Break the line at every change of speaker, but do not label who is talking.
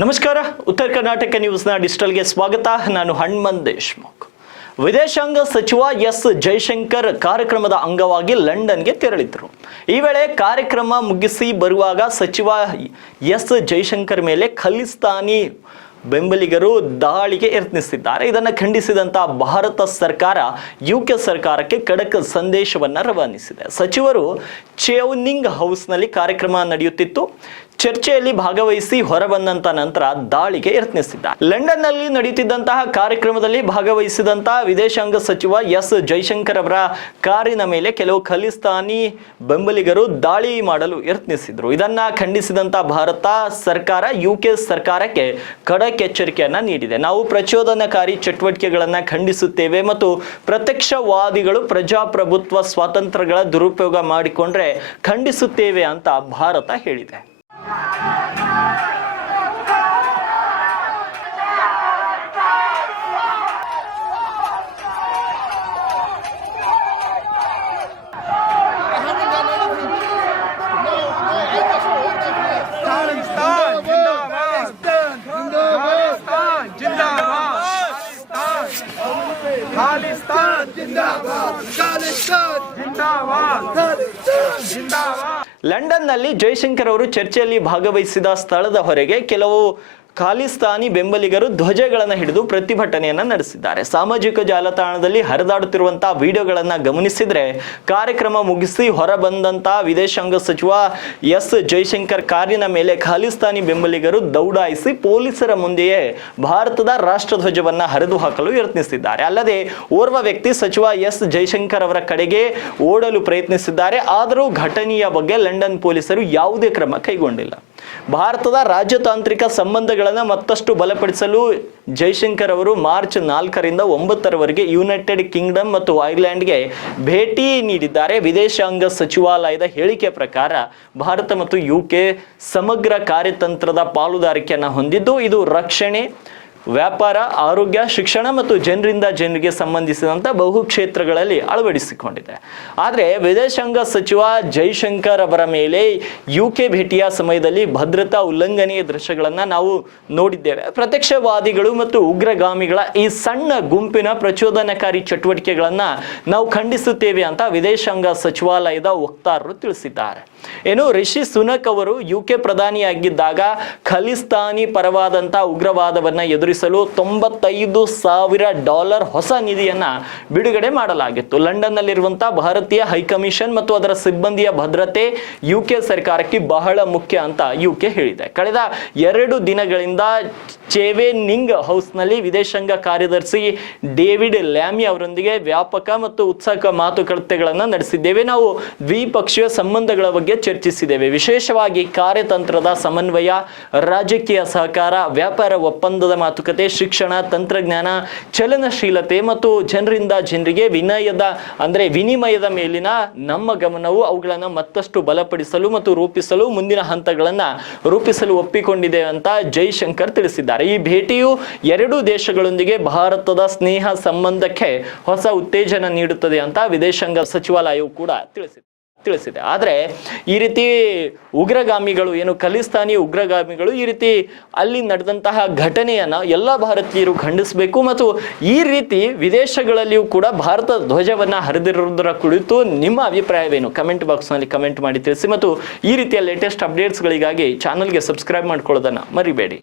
ನಮಸ್ಕಾರ. ಉತ್ತರ ಕರ್ನಾಟಕ ನ್ಯೂಸ್ನ ಡಿಜಿಟಲ್ಗೆ ಸ್ವಾಗತ. ನಾನು ಹಣ್ಮನ್ ದೇಶ್ಮುಖ್. ವಿದೇಶಾಂಗ ಸಚಿವ ಎಸ್ ಜೈಶಂಕರ್ ಕಾರ್ಯಕ್ರಮದ ಅಂಗವಾಗಿ ಲಂಡನ್ಗೆ ತೆರಳಿದ್ರು. ಈ ವೇಳೆ ಕಾರ್ಯಕ್ರಮ ಮುಗಿಸಿ ಬರುವಾಗ ಸಚಿವ ಎಸ್ ಜೈಶಂಕರ್ ಮೇಲೆ ಖಲಿಸ್ತಾನಿ ಬೆಂಬಲಿಗರು ದಾಳಿಗೆ ಯತ್ನಿಸಿದ್ದಾರೆ. ಇದನ್ನು ಖಂಡಿಸಿದಂತಹ ಭಾರತ ಸರ್ಕಾರ ಯು ಕೆ ಸರ್ಕಾರಕ್ಕೆ ಖಡಕ್ ಸಂದೇಶವನ್ನು ರವಾನಿಸಿದೆ. ಸಚಿವರು ಚೇವ್ನಿಂಗ್ ಹೌಸ್ನಲ್ಲಿ ಕಾರ್ಯಕ್ರಮ ನಡೆಯುತ್ತಿತ್ತು. ಚರ್ಚೆಯಲ್ಲಿ ಭಾಗವಹಿಸಿ ಹೊರಬಂದಂತ ನಂತರ ದಾಳಿಗೆ ಯತ್ನಿಸಿದ್ದಾರೆ ಲಂಡನ್ನಲ್ಲಿ ನಡೆಯುತ್ತಿದ್ದಂತಹ ಕಾರ್ಯಕ್ರಮದಲ್ಲಿ ಭಾಗವಹಿಸಿದಂತಹ ವಿದೇಶಾಂಗ ಸಚಿವ ಎಸ್ ಜೈಶಂಕರ್ ಅವರ ಕಾರಿನ ಮೇಲೆ ಕೆಲವು ಖಲಿಸ್ತಾನಿ ಬೆಂಬಲಿಗರು ದಾಳಿ ಮಾಡಲು ಯತ್ನಿಸಿದ್ರು. ಇದನ್ನ ಖಂಡಿಸಿದಂತ ಭಾರತ ಸರ್ಕಾರ ಯುಕೆ ಸರ್ಕಾರಕ್ಕೆ ಖಡಕ್ ಎಚ್ಚರಿಕೆಯನ್ನ ನೀಡಿದೆ. ನಾವು ಪ್ರಚೋದನಕಾರಿ ಚಟುವಟಿಕೆಗಳನ್ನ ಖಂಡಿಸುತ್ತೇವೆ ಮತ್ತು ಪ್ರತ್ಯಕ್ಷವಾದಿಗಳು ಪ್ರಜಾಪ್ರಭುತ್ವ ಸ್ವಾತಂತ್ರ್ಯಗಳ ದುರುಪಯೋಗ ಮಾಡಿಕೊಂಡ್ರೆ ಖಂಡಿಸುತ್ತೇವೆ ಅಂತ ಭಾರತ ಹೇಳಿದೆ. ಲಂಡನ್ನಲ್ಲಿ ಜೈಶಂಕರ್ ಅವರು ಚರ್ಚೆಯಲ್ಲಿ ಭಾಗವಹಿಸಿದ ಸ್ಥಳದ ಹೊರಗೆ ಕೆಲವು ಖಾಲಿಸ್ತಾನಿ ಬೆಂಬಲಿಗರು ಧ್ವಜಗಳನ್ನು ಹಿಡಿದು ಪ್ರತಿಭಟನೆಯನ್ನು ನಡೆಸಿದ್ದಾರೆ. ಸಾಮಾಜಿಕ ಜಾಲತಾಣದಲ್ಲಿ ಹರಿದಾಡುತ್ತಿರುವಂತಹ ವಿಡಿಯೋಗಳನ್ನು ಗಮನಿಸಿದ್ರೆ ಕಾರ್ಯಕ್ರಮ ಮುಗಿಸಿ ಹೊರಬಂದಂತಹ ವಿದೇಶಾಂಗ ಸಚಿವ ಎಸ್ ಜೈಶಂಕರ್ ಕಾರಿನ ಮೇಲೆ ಖಾಲಿಸ್ತಾನಿ ಬೆಂಬಲಿಗರು ದೌಡಾಯಿಸಿ ಪೊಲೀಸರ ಮುಂದೆಯೇ ಭಾರತದ ರಾಷ್ಟ್ರಧ್ವಜವನ್ನು ಹರಿದು ಹಾಕಲು ಯತ್ನಿಸಿದ್ದಾರೆ. ಅಲ್ಲದೆ ಓರ್ವ ವ್ಯಕ್ತಿ ಸಚಿವ ಎಸ್ ಜೈಶಂಕರ್ ಅವರ ಕಡೆಗೆ ಓಡಲು ಪ್ರಯತ್ನಿಸಿದ್ದಾರೆ. ಆದರೂ ಘಟನೆಯ ಬಗ್ಗೆ ಲಂಡನ್ ಪೊಲೀಸರು ಯಾವುದೇ ಕ್ರಮ ಕೈಗೊಂಡಿಲ್ಲ. ಭಾರತದ ರಾಜತಾಂತ್ರಿಕ ಸಂಬಂಧಗಳನ್ನು ಮತ್ತಷ್ಟು ಬಲಪಡಿಸಲು ಜೈಶಂಕರ್ ಅವರು ಮಾರ್ಚ್ ನಾಲ್ಕರಿಂದ ಒಂಬತ್ತರವರೆಗೆ ಯುನೈಟೆಡ್ ಕಿಂಗ್ಡಮ್ ಮತ್ತು ಐರ್ಲೆಂಡ್ಗೆ ಭೇಟಿ ನೀಡಿದ್ದಾರೆ. ವಿದೇಶಾಂಗ ಸಚಿವಾಲಯದ ಹೇಳಿಕೆ ಪ್ರಕಾರ ಭಾರತ ಮತ್ತು ಯುಕೆ ಸಮಗ್ರ ಕಾರ್ಯತಂತ್ರದ ಪಾಲುದಾರಿಕೆಯನ್ನು ಹೊಂದಿದ್ದು, ಇದು ರಕ್ಷಣೆ ವ್ಯಾಪಾರ, ಆರೋಗ್ಯ, ಶಿಕ್ಷಣ ಮತ್ತು ಜನರಿಂದ ಜನರಿಗೆ ಸಂಬಂಧಿಸಿದಂಥ ಬಹು ಕ್ಷೇತ್ರಗಳಲ್ಲಿ ಅಳವಡಿಸಿಕೊಂಡಿದೆ. ಆದರೆ ವಿದೇಶಾಂಗ ಸಚಿವ ಜೈಶಂಕರ್ ಅವರ ಮೇಲೆ ಯುಕೆ ಭೇಟಿಯ ಸಮಯದಲ್ಲಿ ಭದ್ರತಾ ಉಲ್ಲಂಘನೆಯ ದೃಶ್ಯಗಳನ್ನು ನಾವು ನೋಡಿದ್ದೇವೆ. ಪ್ರತ್ಯಕ್ಷವಾದಿಗಳು ಮತ್ತು ಉಗ್ರಗಾಮಿಗಳ ಈ ಸಣ್ಣ ಗುಂಪಿನ ಪ್ರಚೋದನಕಾರಿ ಚಟುವಟಿಕೆಗಳನ್ನು ನಾವು ಖಂಡಿಸುತ್ತೇವೆ ಅಂತ ವಿದೇಶಾಂಗ ಸಚಿವಾಲಯದ ವಕ್ತಾರರು ತಿಳಿಸಿದ್ದಾರೆ. ಏನು, ರಿಷಿ ಸುನಕ್ ಅವರು ಯುಕೆ ಪ್ರಧಾನಿಯಾಗಿದ್ದಾಗ ಖಲಿಸ್ತಾನಿ ಪರವಾದಂಥ ಉಗ್ರವಾದವನ್ನ ಎದುರಿಸಲು ತೊಂಬತ್ತೈದು ಸಾವಿರ ಡಾಲರ್ ಹೊಸ ನಿಧಿಯನ್ನು ಬಿಡುಗಡೆ ಮಾಡಲಾಗಿತ್ತು. ಲಂಡನ್ನಲ್ಲಿರುವಂಥ ಭಾರತೀಯ ಹೈಕಮಿಷನ್ ಮತ್ತು ಅದರ ಸಿಬ್ಬಂದಿಯ ಭದ್ರತೆ ಯುಕೆ ಸರ್ಕಾರಕ್ಕೆ ಬಹಳ ಮುಖ್ಯ ಅಂತ ಯುಕೆ ಹೇಳಿದೆ. ಕಳೆದ ಎರಡು ದಿನಗಳಿಂದ ಚೇವೆನಿಂಗ್ ಹೌಸ್ನಲ್ಲಿ ವಿದೇಶಾಂಗ ಕಾರ್ಯದರ್ಶಿ ಡೇವಿಡ್ ಲ್ಯಾಮಿ ಅವರೊಂದಿಗೆ ವ್ಯಾಪಕ ಮತ್ತು ಉತ್ಸಾಹ ಮಾತುಕತೆಗಳನ್ನು ನಡೆಸಿದ್ದೇವೆ. ನಾವು ದ್ವಿಪಕ್ಷೀಯ ಸಂಬಂಧಗಳ ಬಗ್ಗೆ ಚರ್ಚಿಸಿದ್ದೇವೆ. ವಿಶೇಷವಾಗಿ ಕಾರ್ಯತಂತ್ರದ ಸಮನ್ವಯ, ರಾಜಕೀಯ ಸಹಕಾರ, ವ್ಯಾಪಾರ ಒಪ್ಪಂದದ ಮಾತುಕತೆ ಶಿಕ್ಷಣ, ತಂತ್ರಜ್ಞಾನ, ಚಲನಶೀಲತೆ ಮತ್ತು ಜನರಿಂದ ಜನರಿಗೆ ವಿನಯದ, ಅಂದ್ರೆ ವಿನಿಮಯದ ಮೇಲಿನ ನಮ್ಮ ಗಮನವು ಅವುಗಳನ್ನು ಮತ್ತಷ್ಟು ಬಲಪಡಿಸಲು ಮತ್ತು ರೂಪಿಸಲು ಮುಂದಿನ ಹಂತಗಳನ್ನು ರೂಪಿಸಲು ಒಪ್ಪಿಕೊಂಡಿದೆ ಅಂತ ಜೈಶಂಕರ್ ತಿಳಿಸಿದ್ದಾರೆ. ಈ ಭೇಟಿಯು ಎರಡೂ ದೇಶಗಳೊಂದಿಗೆ ಭಾರತದ ಸ್ನೇಹ ಸಂಬಂಧಕ್ಕೆ ಹೊಸ ಉತ್ತೇಜನ ನೀಡುತ್ತದೆ ಅಂತ ವಿದೇಶಾಂಗ ಸಚಿವಾಲಯವು ಕೂಡ ತಿಳಿಸಿದೆ. ತಿಳಿಸಿದೆ. ಆದರೆ ಈ ರೀತಿ ಉಗ್ರಗಾಮಿಗಳು ಏನು ಖಲಿಸ್ತಾನಿ ಉಗ್ರಗಾಮಿಗಳು ಈ ರೀತಿ ಅಲ್ಲಿ ನಡೆದಂತಹ ಘಟನೆಯನ್ನು ಎಲ್ಲ ಭಾರತೀಯರು ಖಂಡಿಸಬೇಕು ಮತ್ತು ಈ ರೀತಿ ವಿದೇಶಗಳಲ್ಲಿಯೂ ಕೂಡ ಭಾರತ ಧ್ವಜವನ್ನು ಹರಿದಿರುವುದರ ಕುರಿತು ನಿಮ್ಮ ಅಭಿಪ್ರಾಯವೇನು? ಕಮೆಂಟ್ ಬಾಕ್ಸ್ನಲ್ಲಿ ಕಮೆಂಟ್ ಮಾಡಿ ತಿಳಿಸಿ ಮತ್ತು ಈ ರೀತಿಯ ಲೇಟೆಸ್ಟ್ ಅಪ್ಡೇಟ್ಸ್ಗಳಿಗಾಗಿ ಚಾನಲ್ಗೆ ಸಬ್ಸ್ಕ್ರೈಬ್ ಮಾಡ್ಕೊಳ್ಳೋದನ್ನು ಮರಿಬೇಡಿ.